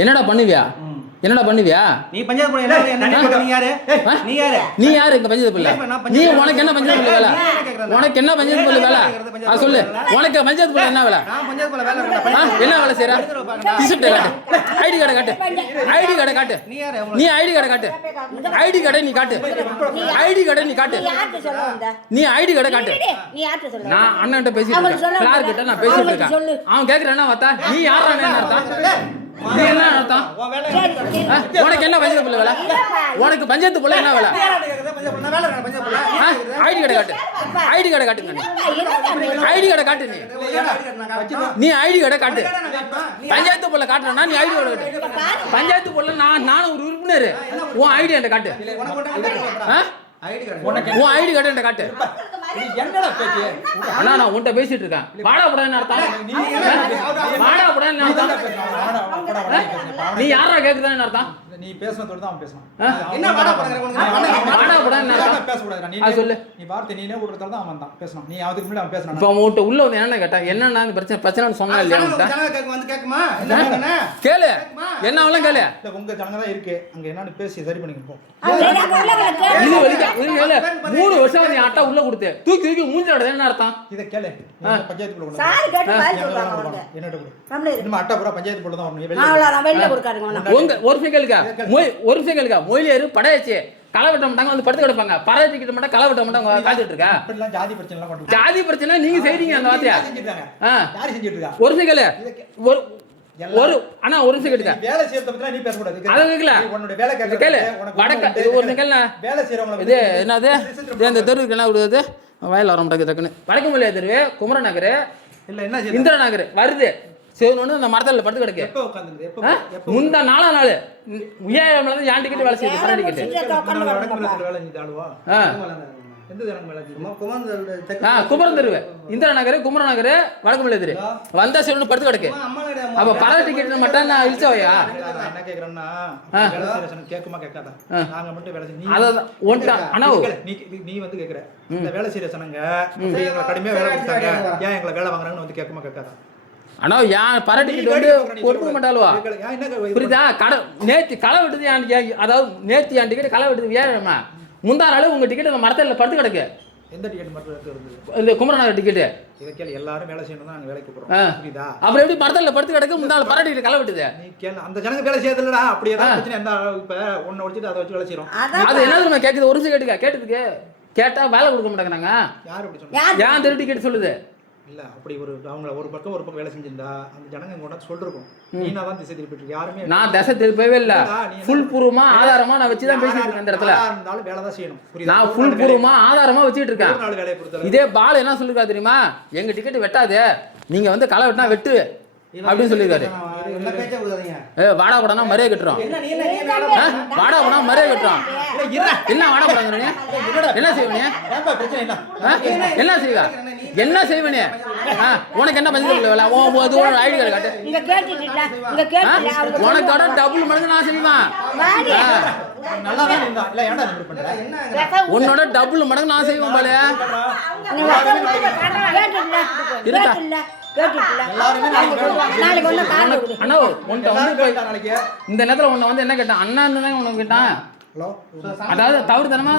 என்னடா பண்ணுவியா? என்னடா பண்ணுவியா? நீ பஞ்சாயத்து போல நீ யாரு? நீ யாரு இங்க பஞ்சாயத்து போல? நீ உனக்கு என்ன பஞ்சாயத்து போல வேலை? உனக்கு என்ன பஞ்சாயத்து போல வேலை? அது சொல்லு. உனக்கு பஞ்சாயத்து போல என்ன வேலை? நான் பஞ்சாயத்து போல வேலை என்ன வேலை செய்யற? டிஷர்ட் காட்டு. ஐடி கார்டு காட்டு. ஐடி கார்டு காட்டு. நீ ஐடி கார்டு காட்டு. ஐடி கார்டை நீ காட்டு. ஐடி கார்டை நீ காட்டு. நீ ஐடி கார்டை காட்டு. நான் அண்ணன்ட்ட பேசிட்டு இருக்கேன். கிளார்க் கிட்ட நான் பேசிட்டு இருக்கேன். அவன் கேக்குறானா வாத்தா நீ யாரா என்ன அர்த்தம்? நீ என்ன அர்த்தம்? உனக்கு என்ன பஞ்சாயத்து போல வேலை? உனக்கு பஞ்சாயத்து போல என்ன வேலை? ஐடி கார்டு காட்டு. ஐடி கார்டு காட்டுங்க. ஐடி கார்டு காட்டு. நீ ஐடி கார்டு காட்டு. பஞ்சாயத்து போல காட்டுறனா நீ ஐடி கார்டு காட்டு. பஞ்சாயத்து போல நானும் ஒரு உறுப்பினர். உன் ஐடி என்கிட்ட காட்டு. உன் ஐடி கார்டு என்கிட்ட காட்டு. என்னடா பேச்சு? அண்ணா நான் உன்கிட்ட பேசிட்டு இருக்கேன். வாடா போடான்னு அர்த்தம். வாடா போடான்னு அர்த்தம். நீ யாரா கேக்குதான்னு அர்த்தம்? நீ பேசனதோட தான் அவன் பேசணும். என்ன வாடா போடாங்கற உனக்கு? வாடா போடான்னு அர்த்தம். பேச கூடாதுடா. நீ சொல்லு. நீ வார்த்தை நீனே விடுறதால தான் அவன் தான் பேசணும். நீ அதுக்கு முன்னாடி அவன் பேசணும். இப்போ உன்கிட்ட உள்ள வந்து என்ன கேட்டா என்னன்னா இந்த பிரச்சனைன்னு சொன்னா இல்லையா உன்கிட்ட? ஜனங்க கேக்க வந்து கேக்குமா? என்ன கேளு. என்ன அவளம் கேளு. இல்ல உங்க ஜனங்க தான் இருக்கு. அங்க என்னன்னு பேசி சரி பண்ணிக்க போ. இது வலிக்க. இது 3 வருஷம் நீ ஆட்டா உள்ள கொடுத்து. தூக்கி மூஞ்சில அட என்ன அர்த்தம்? இத கேளு. நீ பஞ்சாயத்து போல சாரி கேட்டு பால் சொல்றாங்க. என்னட்ட கொடு. நம்ம அட்டா பூரா பஞ்சாயத்து போல தான் வரணும். நான் வெளிய கொடுக்காதீங்க. உங்க ஒரு செகலுக்கா ஒரு செகலுக்கா மொயிலேரு படையாச்சு களை வெட்ட மாட்டாங்க வந்து படுத்து கிடப்பாங்க. பறவை டிக்கெட் மட்டும் களை வெட்ட மாட்டாங்க காத்துட்டு இருக்கா. இப்படிலாம் ஜாதி பிரச்சனை எல்லாம் பண்றாங்க. ஜாதி பிரச்சனை நீங்க செய்றீங்க அந்த வார்த்தையா? யார் செஞ்சிட்டு இருக்கா? ஒரு செகல ஒரு அண்ணா ஒரு செகலுக்கா வேலை செய்யறத பத்தி நீ பேச கூடாது. அத கேக்கல. உன்னோட வேலை கேக்க கேளு. வடக்க ஒரு செகல்ல வேலை செய்றவங்க இது என்னது? இந்த தெருவுக்கு என்ன விடுது? வயல் வர மாட்டேங்குது டக்குன்னு. வடக்கு மலையா தெரு, குமரன் நகர், இல்ல என்ன செய்ய? இந்திரா நகர் வருது. சிவனொன்னு அந்த மரத்துல படுத்து கிடக்கு. எப்ப உட்கார்ந்திருது? எப்ப முந்தா நாளா நாள் உயரம்ல இருந்து யான் டிக்கெட் வேலை செய்யுது. பர டிக்கெட் வேலை செஞ்சு ஆளுவா? எந்த ஜனங்க வேலை செய்யுமா? குமரன் தெரு, இந்திரா நகர், குமரன் நகர், வடக்கு மலை தெரு வந்தா சிவனொன்னு படுத்து கிடக்கு. அப்ப பர டிக்கெட் மட்டும் நான் இழுச்சவையா? என்ன கேக்குறேன்னா வேலை செய்யறவங்க கேக்குமா கேட்காதா? நாங்க மட்டும் வேலை செஞ்சு அத ஒன்டா அண்ணா நீ வந்து கேக்குற இந்த வேலை செய்யற ஜனங்க எங்களை கடுமையா வேலை கொடுத்தாங்க ஏன் எங்களை வேலை வாங்குறாங்கன்னு வந்து கேக்குமா கேட்காதா? ஆனா ஏன் பர டிக்கெட் வந்து கொடுக்க மாட்டாளுவா? புரியுதா? நேத்து களை விட்டுது. அதாவது நேத்து என் டிக்கெட் களை விட்டுது. ஏழமா முந்தா நாள் உங்க டிக்கெட் மரத்தில் படுத்து கிடக்கு. எந்த டிக்கெட் மட்டும் இந்த குமரநகர் டிக்கெட். இத கேளு. எல்லாரும் வேலை செய்யணும் தான் நாங்க வேலைக்கு கூப்பிடுறோம். புரியுதா? அப்புறம் எப்படி மரத்தில் படுத்து கிடக்கு? முந்தா நாள் பர டிக்கெட் களை விட்டுது. நீ கேளு. அந்த ஜனங்க வேலை செய்யறதுலடா அப்படியே தான் பிரச்சனை. என்ன இப்ப ஒண்ணு வச்சிட்டு அதை வச்சு வேலை செய்றோம். அது என்ன நம்ம கேக்குது? ஒரு கேட்டுக்க கேட்டதுக்கு கேட்டா வேலை கொடுக்க மாட்டாங்கறாங்க. யார் அப்படி சொன்னா? ஏன் தெரு டிக்கெட் சொல்லுது? இல்ல அப்படி அவங்க ஒரு பக்கம் வேலை செஞ்சிருந்தா அந்த ஜனங்க கூட சொல்லிருக்கும். நீனா தான் திசை திருப்பிட்டு யாருமே நான் திசை திருப்பவே இல்ல. ஃபுல் ப்ரூஃபா ஆதாரமா நான் வச்சு தான் பேசிட்டு இருக்கேன். இந்த இடத்துல இருந்தாலும் வேலை தான் செய்யணும். புரியுதா? நான் ஃபுல் ப்ரூஃபா ஆதாரமா வச்சிட்டு இருக்கேன். ஒரு நாள் வேலைய பொறுத்தல இதே பால் என்ன சொல்லிருக்கா தெரியுமா? எங்க டிக்கெட் வெட்டாதே, நீங்க வந்து களை வெட்டினா வெட்டு அப்படின்னு சொல்லிருக்காரு. என்ன பேச்ச விடாதீங்க. வாடா போடனா மரியாதை கட்டுறோம். வாடா போனா மரியாதை கட்டுறோம். என்ன வாடா போடாங்க? என்ன செய்வனே? பிரச்சனை என்ன செய்வா? என்ன செய்வனே? உனக்கு என்ன பஞ்சத்துல வேலை? அது ஒரு ஐடி கார்டு காட்டு. உனக்கு டபுள் மடங்கு நான் செய்வேன். உன்னோட டபுள் மடங்கு நான் செய்வேன் போல இருக்கா? அண்ணா உன்கிட்ட வந்து இந்த நேரத்துல உன்னை வந்து என்ன கேட்டான்? அண்ணா உனக்கு கேட்டான். அதாவது தவறு தனமா